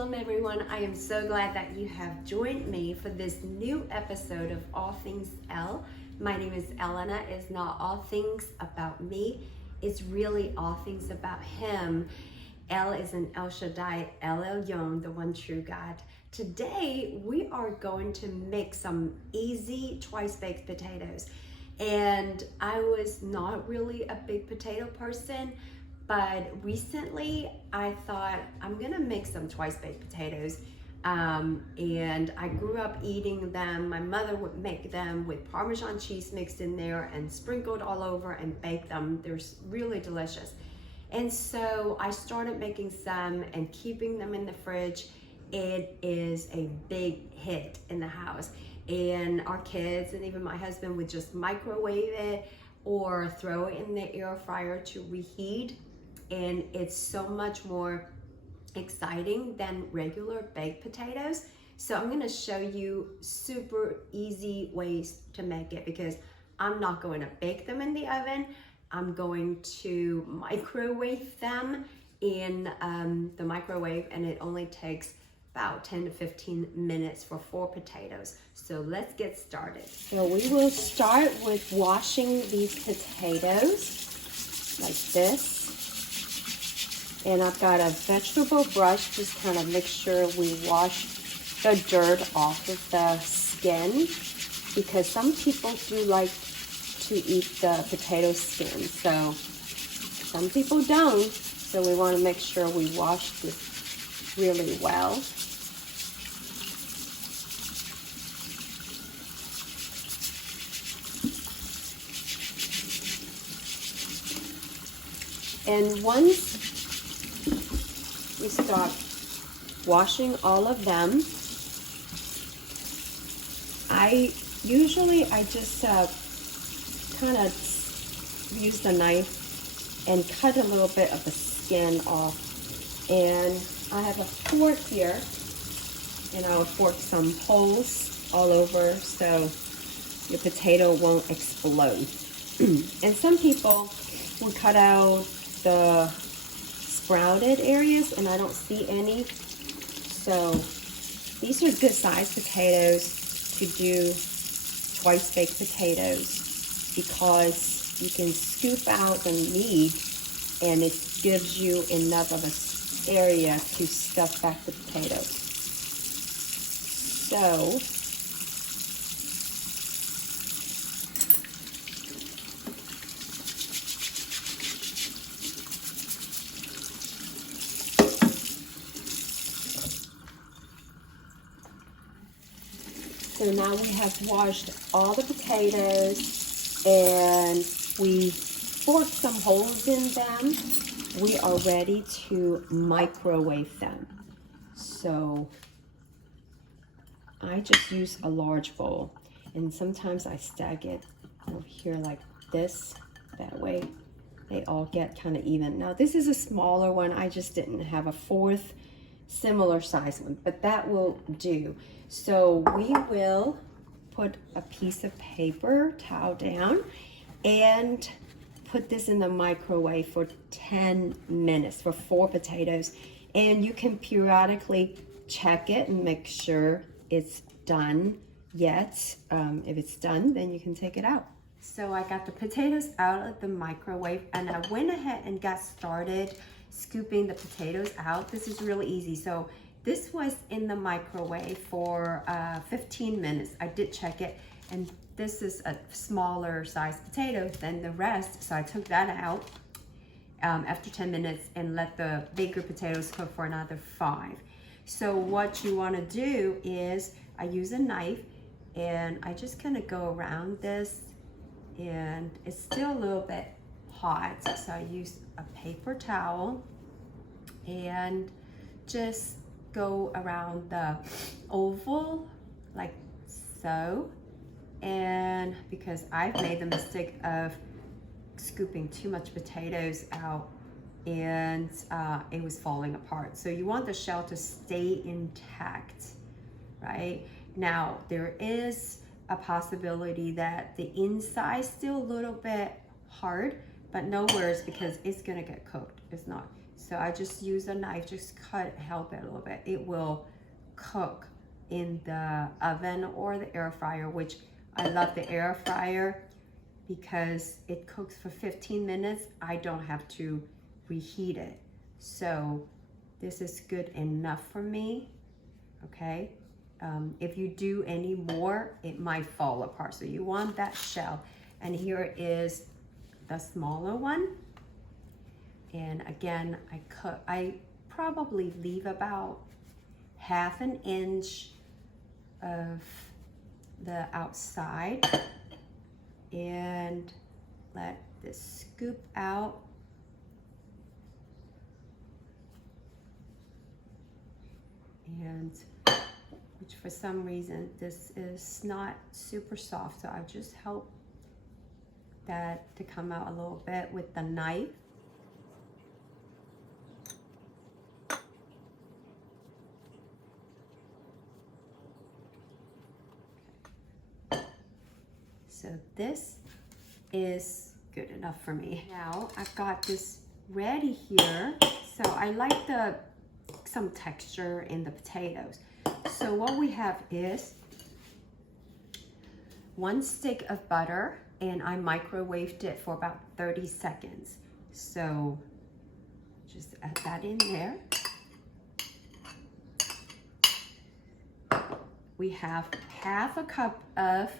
Shalom everyone. I am so glad that you have joined me for this new episode of All Things El. My name is Elena. It's not all things about me. It's really all things about Him. El is an El Shaddai, El Elyon, the one true God. Today we are going to make some easy twice-baked potatoes. And I was not really a big potato person, but recently I thought I'm gonna make some twice-baked potatoes. And I grew up eating them. My mother would make them with Parmesan cheese mixed in there and sprinkled all over and bake them. They're really delicious. And so I started making some and keeping them in the fridge. It is a big hit in the house. And our kids and even my husband would just microwave it or throw it in the air fryer to reheat. And it's so much more exciting than regular baked potatoes. So I'm gonna show you super easy ways to make it because I'm not going to bake them in the oven. I'm going to microwave them in the microwave, and it only takes about 10 to 15 minutes for 4 potatoes. So let's get started. So we will start with washing these potatoes like this. And I've got a vegetable brush, just kind of make sure we wash the dirt off of the skin, because some people do like to eat the potato skin. So some people don't. So we want to make sure we wash this really well. And once we start washing all of them, I just kind of use the knife and cut a little bit of the skin off. And I have a fork here, and I will fork some holes all over so your potato won't explode. And some people will cut out the sprouted areas, and I don't see any. So these are good sized potatoes to do twice baked potatoes, because you can scoop out the meat and it gives you enough of an area to stuff back the potatoes. So now we have washed all the potatoes and we forked some holes in them. We are ready to microwave them. So I just use a large bowl, and sometimes I stack it over here like this. That way they all get kind of even. Now this is a smaller one. I just didn't have a fourth similar size one, but that will do. So we will put a piece of paper towel down and put this in the microwave for 10 minutes for 4 potatoes. And you can periodically check it and make sure it's done yet. If it's done, then you can take it out. So I got the potatoes out of the microwave, and I went ahead and got started scooping the potatoes out. This is really easy. So this was in the microwave for 15 minutes. I did check it, and this is a smaller size potato than the rest, so I took that out after 10 minutes and let the bigger potatoes cook for another 5. So what you want to do is I use a knife and I just kind of go around this, and it's still a little bit hot, so I use a paper towel and just go around the oval like so. And because I've made the mistake of scooping too much potatoes out, and it was falling apart. So you want the shell to stay intact, right? Now there is a possibility that the inside is still a little bit hard, but no worries, because it's gonna get cooked. It's not. So I just use a knife, just help it a little bit. It will cook in the oven or the air fryer, which I love the air fryer because it cooks for 15 minutes. I don't have to reheat it. So this is good enough for me, okay? If you do any more, it might fall apart. So you want that shell. And here is the smaller one. And again, I probably leave about ½ an inch of the outside and let this scoop out. And which for some reason this is not super soft, so I just help that to come out a little bit with the knife. So this is good enough for me. Now I've got this ready here. So I like some texture in the potatoes. So what we have is 1 stick of butter, and I microwaved it for about 30 seconds. So just add that in there. We have ½ a cup of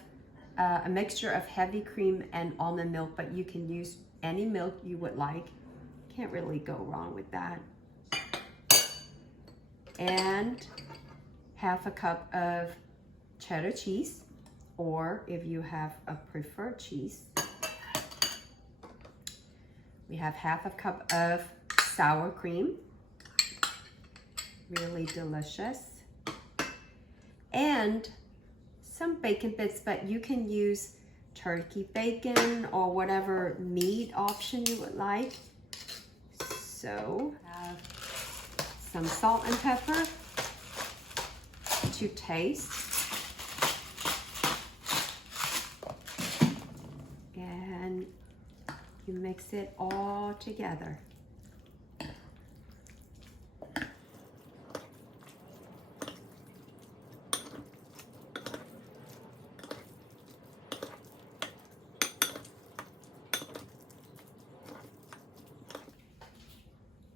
a mixture of heavy cream and almond milk, but you can use any milk you would like. Can't really go wrong with that. And ½ a cup of cheddar cheese, or if you have a preferred cheese. We have ½ a cup of sour cream, really delicious. And some bacon bits, but you can use turkey bacon or whatever meat option you would like. So have some salt and pepper to taste. And you mix it all together.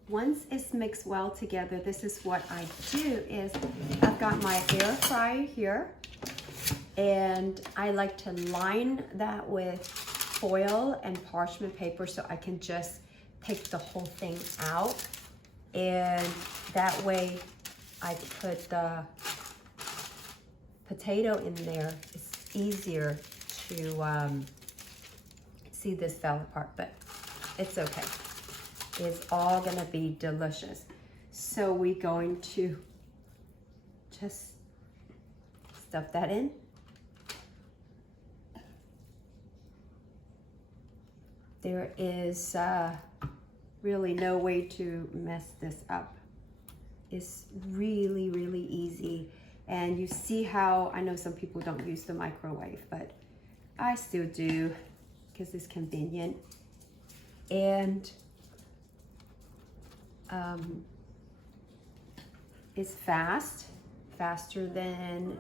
Once it's mixed well together, this is what I do is I've got my air fryer here, and I like to line that with foil and parchment paper so I can just take the whole thing out. And that way I put the potato in there. It's easier to see this fell apart, but it's okay. It's all gonna be delicious. So we're going to just stuff that in. There is really no way to mess this up. It's really, really easy. And you see how, I know some people don't use the microwave, but I still do because it's convenient. And it's faster than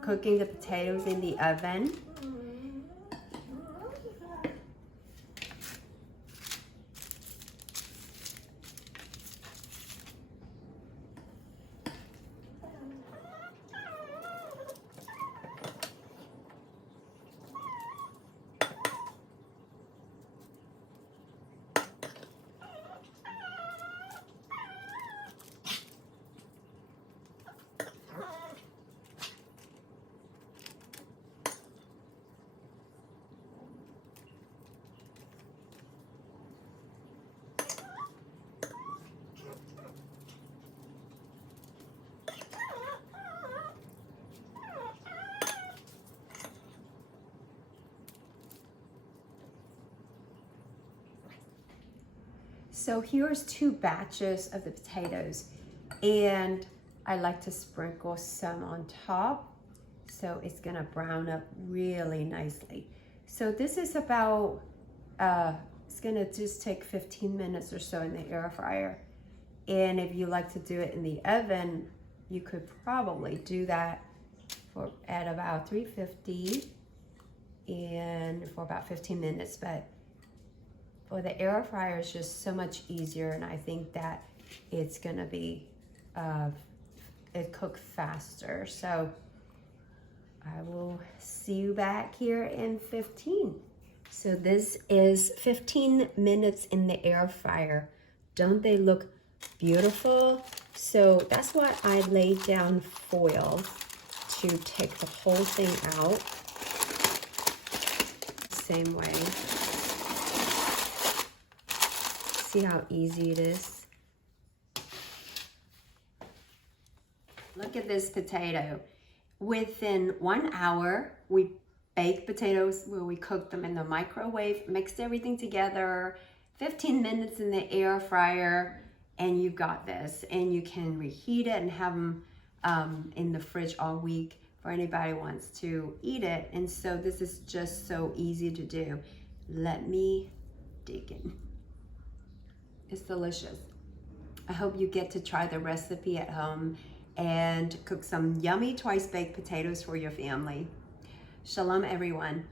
cooking the potatoes in the oven. So here's 2 batches of the potatoes, and I like to sprinkle some on top so it's gonna brown up really nicely. So this is about, it's gonna just take 15 minutes or so in the air fryer. And if you like to do it in the oven, you could probably do that at about 350 and for about 15 minutes. But for the air fryer, it's just so much easier, and I think that it's gonna be it cook faster. So I will see you back here in 15. So this is 15 minutes in the air fryer. Don't they look beautiful? So that's why I laid down foil to take the whole thing out. Same way. See how easy it is? Look at this potato. Within 1 hour, we baked potatoes where we cooked them in the microwave, mixed everything together, 15 minutes in the air fryer, and you got this. And you can reheat it and have them in the fridge all week for anybody who wants to eat it. And so this is just so easy to do. Let me dig in. It's delicious. I hope you get to try the recipe at home and cook some yummy twice baked potatoes for your family. Shalom, everyone.